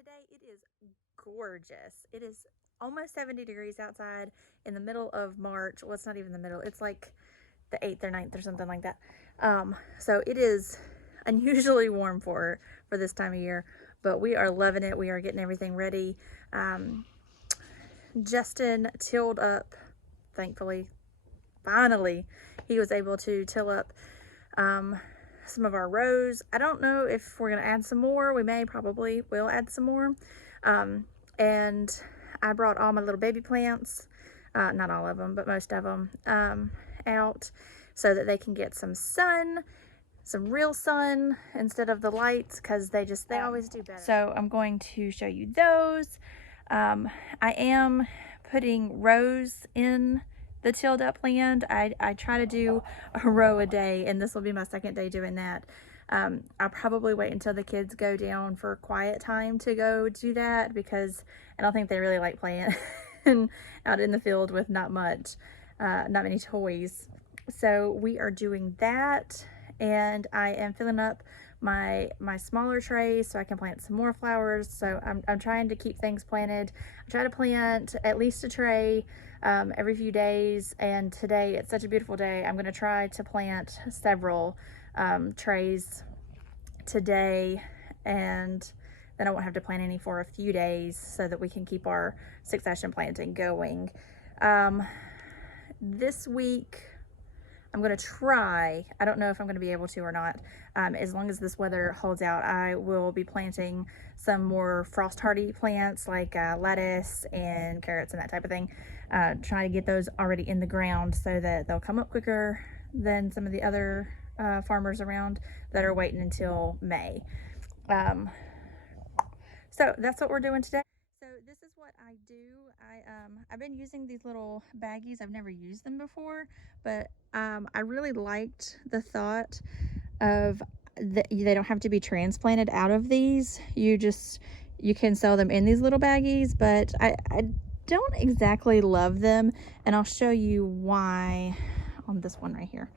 today it is gorgeous. It is almost 70 degrees outside in the middle of March. Well, it's not even the middle. It's like the 8th or 9th or something like that. So it is unusually warm for this time of year, but we are loving it. We are getting everything ready. Justin tilled up, thankfully. Finally, he was able to till up some of our rows. I don't know if we're going to add some more. We probably will add some more. And I brought all my little baby plants, not all of them, but most of them, out so that they can get some sun, some real sun instead of the lights, because they always do better. So I'm going to show you those. I am putting rows in the tilled up land. I try to do a row a day, and this will be my second day doing that. I'll probably wait until the kids go down for quiet time to go do that, because I don't think they really like playing out in the field with not many toys. So we are doing that, and I am filling up my smaller trays so I can plant some more flowers. So I'm trying to keep things planted. I try to plant at least a tray every few days, and today it's such a beautiful day. I'm going to try to plant several trays today, and then I won't have to plant any for a few days so that we can keep our succession planting going. This week I'm going to try, I don't know if I'm going to be able to or not, as long as this weather holds out, I will be planting some more frost hardy plants like lettuce and carrots and that type of thing. Try to get those already in the ground so that they'll come up quicker than some of the other farmers around that are waiting until May. So that's what we're doing today. So this is what I do. I've been using these little baggies. I've never used them before, but I really liked the thought of they don't have to be transplanted out of these. You can sell them in these little baggies, but I don't exactly love them, and I'll show you why on this one right here.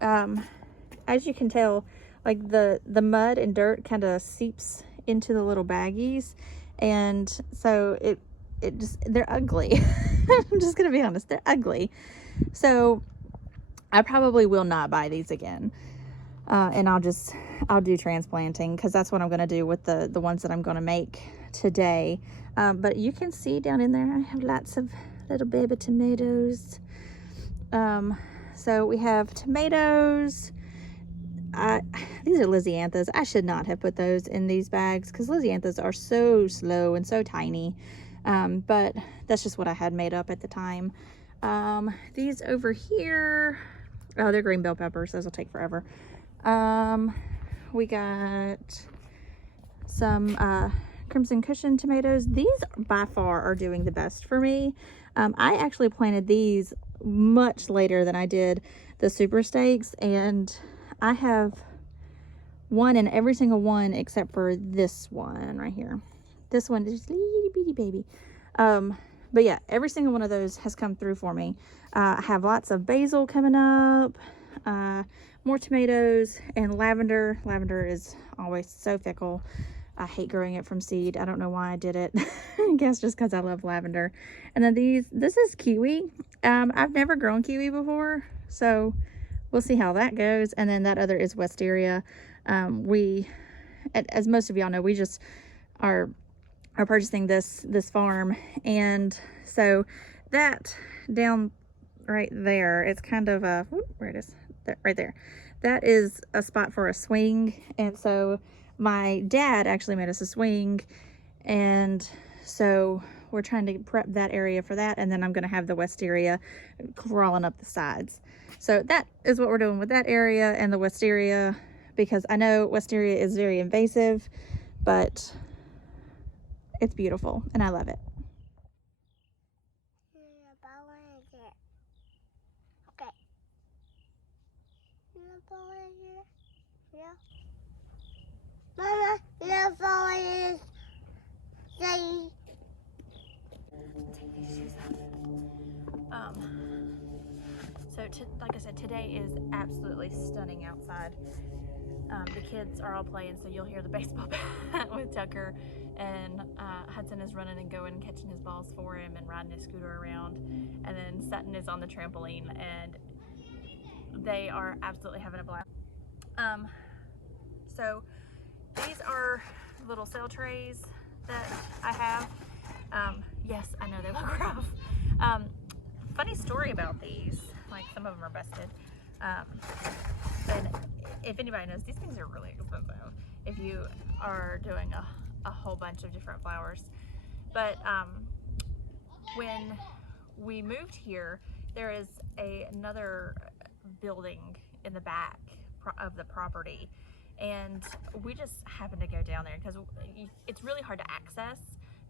As you can tell, like the mud and dirt kind of seeps into the little baggies, and so they're ugly. I'm just gonna be honest, they're ugly. So I probably will not buy these again, and I'll do transplanting, because that's what I'm gonna do with the ones that I'm gonna make today. But you can see down in there I have lots of little baby tomatoes. So we have tomatoes. These are Lisianthus. I should not have put those in these bags, because Lisianthus are so slow and so tiny. But that's just what I had made up at the time. These over here, oh, they're green bell peppers. Those will take forever. We got some crimson cushion tomatoes. These by far are doing the best for me. I actually planted these much later than I did the super steaks, and I have one in every single one except for this one right here. This one is little bitty baby. But yeah, every single one of those has come through for me. I have lots of basil coming up, more tomatoes, and lavender. Lavender is always so fickle. I hate growing it from seed. I don't know why I did it. I guess just because I love lavender. And then this is kiwi. I've never grown kiwi before, so we'll see how that goes. And then that other is wisteria. As most of y'all know, we just are purchasing this farm, and so that down right there, it's kind of a, where it is, right there, that is a spot for a swing. And so my dad actually made us a swing, and so we're trying to prep that area for that, and then I'm going to have the wisteria crawling up the sides. So that is what we're doing with that area and the wisteria, because I know wisteria is very invasive, but it's beautiful and I love it. Okay. Yeah. Mama, no flowers. Say. Take these shoes off. So like I said, today is absolutely stunning outside. The kids are all playing, so you'll hear the baseball bat with Tucker and Hudson is running and going and catching his balls for him and riding his scooter around, and then Sutton is on the trampoline, and they are absolutely having a blast. So these are little cell trays that I have. Yes, I know they look rough. Funny story about these, like some of them are busted. And if anybody knows, these things are really expensive if you are doing a whole bunch of different flowers. But when we moved here, there is another building in the back of the property, and we just happened to go down there because it's really hard to access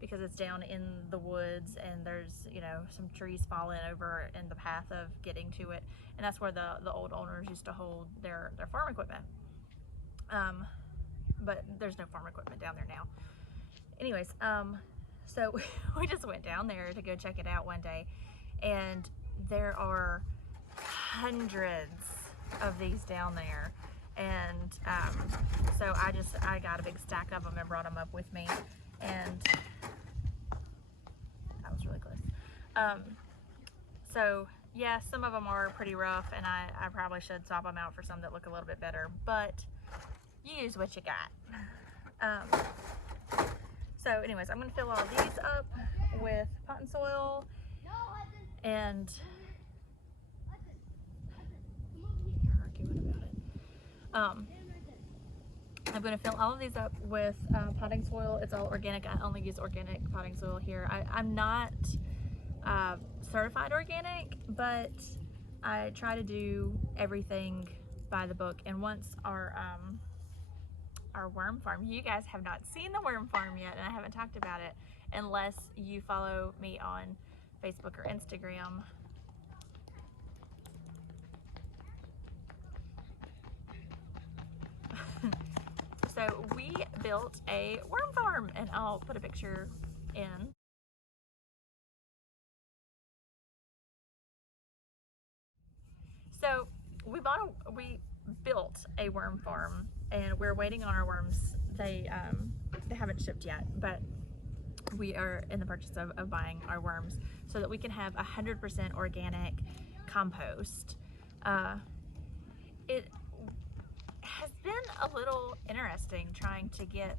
because it's down in the woods, and there's, you know, some trees falling over in the path of getting to it, and that's where the old owners used to hold their farm equipment. But there's no farm equipment down there now. Anyways, so we just went down there to go check it out one day, and there are hundreds of these down there, and so I got a big stack of them and brought them up with me, and that was really close. So yeah, some of them are pretty rough, and I probably should swap them out for some that look a little bit better, but you use what you got. So anyways, I'm gonna fill all these up with pot and soil, and I'm going to fill all of these up with potting soil. It's all organic. I only use organic potting soil here. I'm not certified organic, but I try to do everything by the book. And once our worm farm, you guys have not seen the worm farm yet, and I haven't talked about it unless you follow me on Facebook or Instagram. So we built a worm farm, and I'll put a picture in. So we built a worm farm, and we're waiting on our worms. They haven't shipped yet, but we are in the purchase of buying our worms so that we can have 100% organic compost. It has been a little interesting trying to get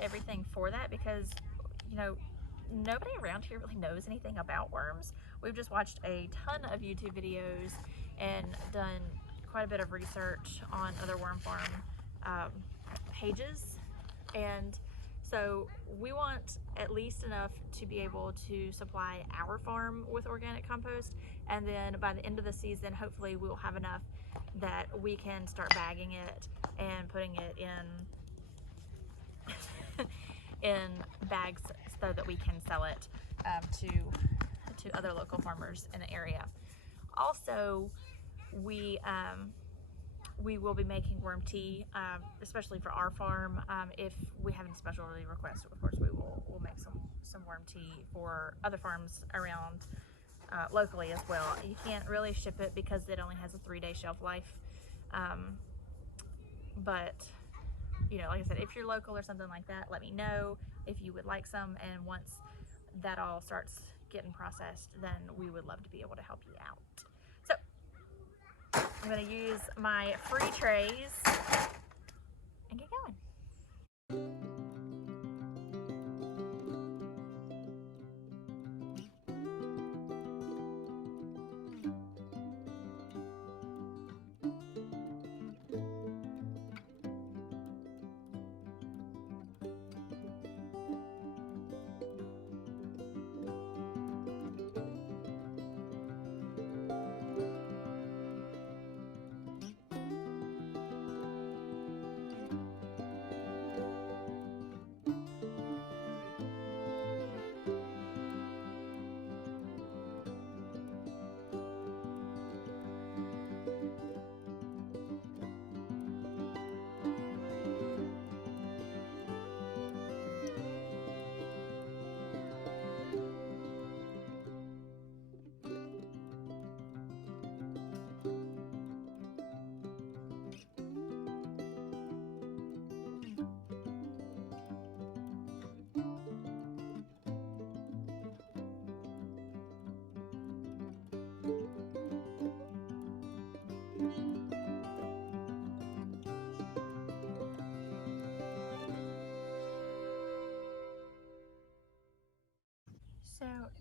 everything for that, because, you know, nobody around here really knows anything about worms. We've just watched a ton of YouTube videos and done quite a bit of research on other worm farm pages, and so we want at least enough to be able to supply our farm with organic compost, and then by the end of the season, hopefully we'll have enough that we can start bagging it and putting it in bags so that we can sell it to other local farmers in the area. Also, we will be making worm tea, especially for our farm. If we have any special requests, of course we'll make some worm tea for other farms around locally as well. You can't really ship it because it only has a 3-day shelf life, but, you know, like I said, if you're local or something like that, let me know if you would like some, and once that all starts getting processed, then we would love to be able to help you out. So I'm going to use my free trays and get going.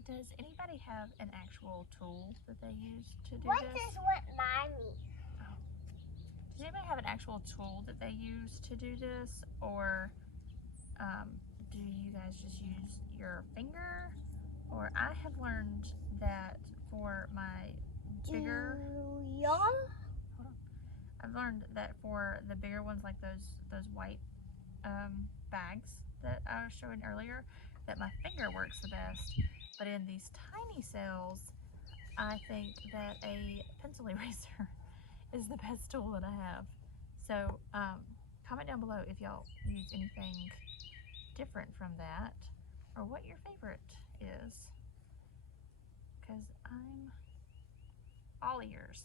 does anybody have an actual tool that they use to do What this? is what mommy? Does anybody have an actual tool that they use to do this, or do you guys just use your finger? Or I have learned that for my bigger, I've learned that for the bigger ones, like those white bags that I was showing earlier, that my finger works the best. But in these tiny cells, I think that a pencil eraser is the best tool that I have. So comment down below if y'all use anything different from that, or what your favorite is, because I'm all ears.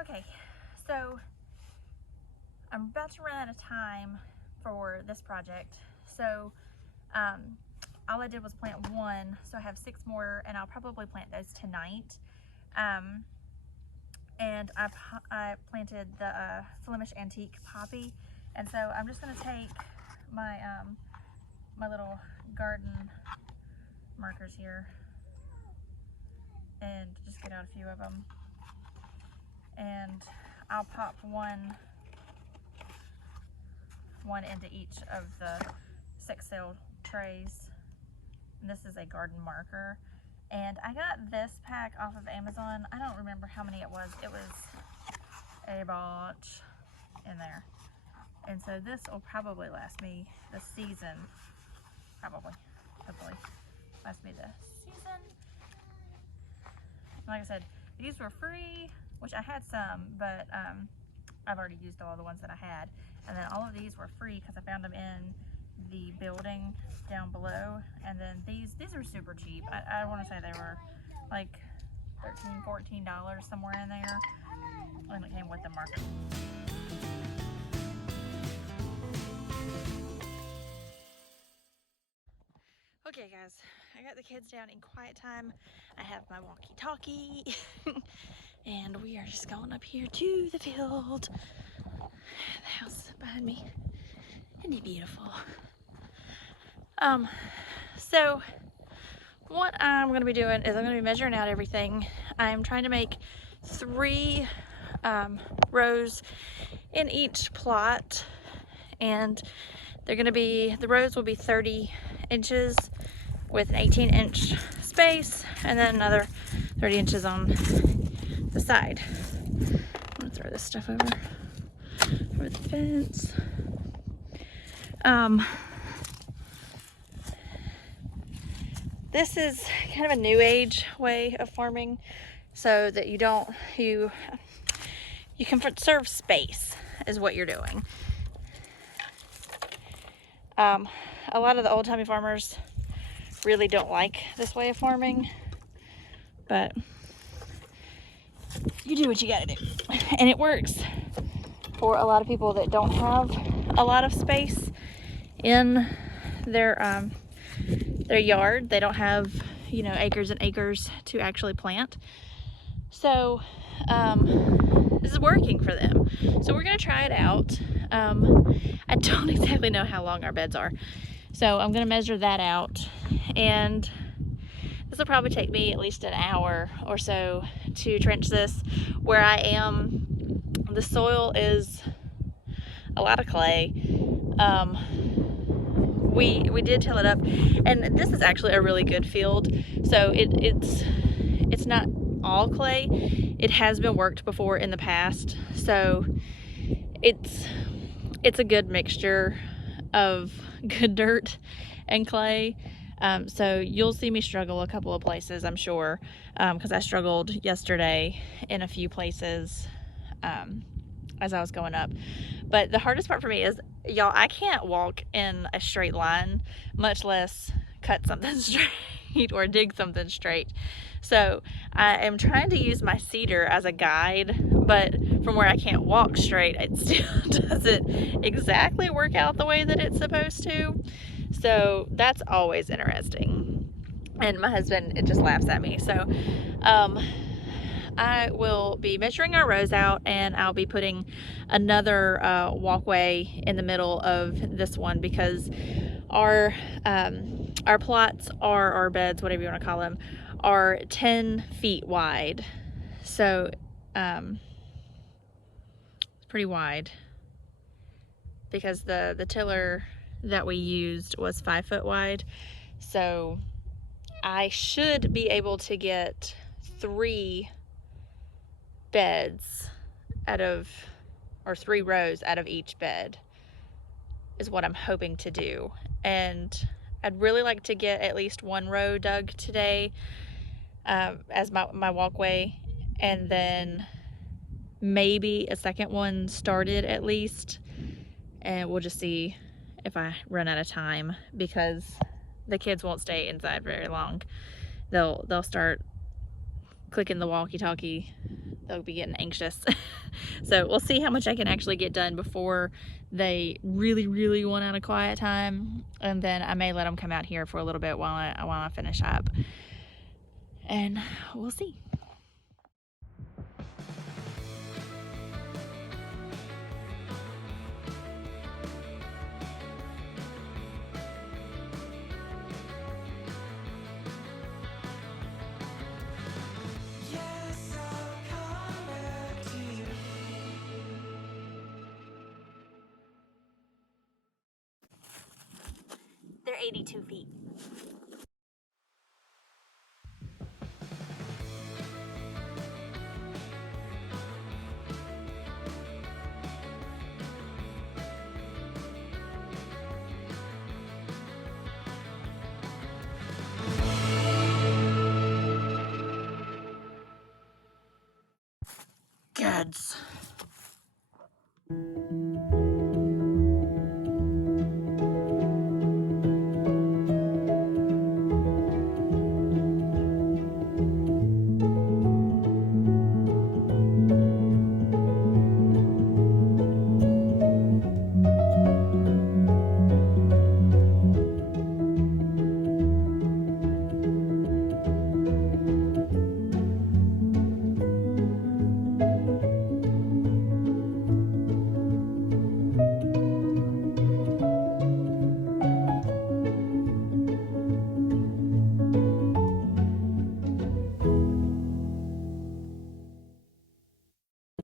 Okay, so I'm about to run out of time for this project. So all I did was plant one, so I have 6 more, and I'll probably plant those tonight. And I planted the Flemish Antique Poppy, and so I'm just gonna take my my little garden markers here and just get out a few of them. And I'll pop one into each of the 6 cell trays. And this is a garden marker. And I got this pack off of Amazon. I don't remember how many it was. It was a bunch in there. And so this will probably last me the season. Probably, hopefully, last me the season. Like I said, these were free, which I had some, but I've already used all the ones that I had. And then all of these were free because I found them in the building down below. And then these are super cheap. I want to say they were like $13, $14 somewhere in there. And it came with the marker. Okay guys, I got the kids down in quiet time. I have my walkie-talkie and we are just going up here to the field. The house behind me, isn't it beautiful? So what I'm going to be doing is I'm going to be measuring out everything. I'm trying to make 3 rows in each plot, and they're going to be, the rows will be 30 inches with an 18-inch space, and then another 30 inches on the side. I'm going to throw this stuff over the fence. This is kind of a new age way of farming, so that you can conserve space is what you're doing. A lot of the old-timey farmers really don't like this way of farming, but you do what you gotta do, and it works for a lot of people that don't have a lot of space in their yard. They don't have, you know, acres and acres to actually plant. So this is working for them. So we're gonna try it out. I don't exactly know how long our beds are, so I'm gonna measure that out, and this will probably take me at least an hour or so to trench this. Where I am, the soil is a lot of clay. We did till it up, and this is actually a really good field, so it's not all clay. It has been worked before in the past, so it's a good mixture of good dirt and clay. So you'll see me struggle a couple of places, I'm sure, because I struggled yesterday in a few places as I was going up. But the hardest part for me is, y'all, I can't walk in a straight line, much less cut something straight or dig something straight. So I am trying to use my cedar as a guide but from where I can't walk straight, it still doesn't exactly work out the way that it's supposed to. So that's always interesting. And my husband, it just laughs at me. So I will be measuring our rows out, and I'll be putting another walkway in the middle of this one, because our plots, are our beds, whatever you want to call them, are 10 feet wide. So it's pretty wide, because the tiller that we used was 5 foot wide. So I should be able to get 3 beds out of, or 3 rows out of each bed is what I'm hoping to do. And I'd really like to get at least 1 row dug today as my walkway, and then maybe a second one started at least, and we'll just see if I run out of time, because the kids won't stay inside very long. They'll start clicking the walkie-talkie. They'll be getting anxious. So we'll see how much I can actually get done before they really want out of quiet time, and then I may let them come out here for a little bit while I finish up, and we'll see. They're 82 feet. Goods.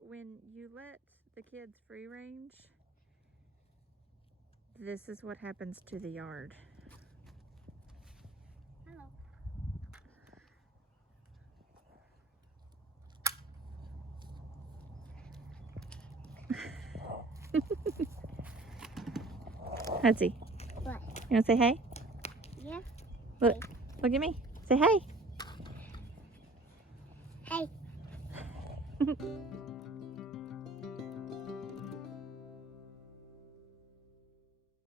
When you let the kids free range, this is what happens to the yard. Hello. Hudsie, What? you want to say hey? Yeah. Look at me. Say hey. Hey.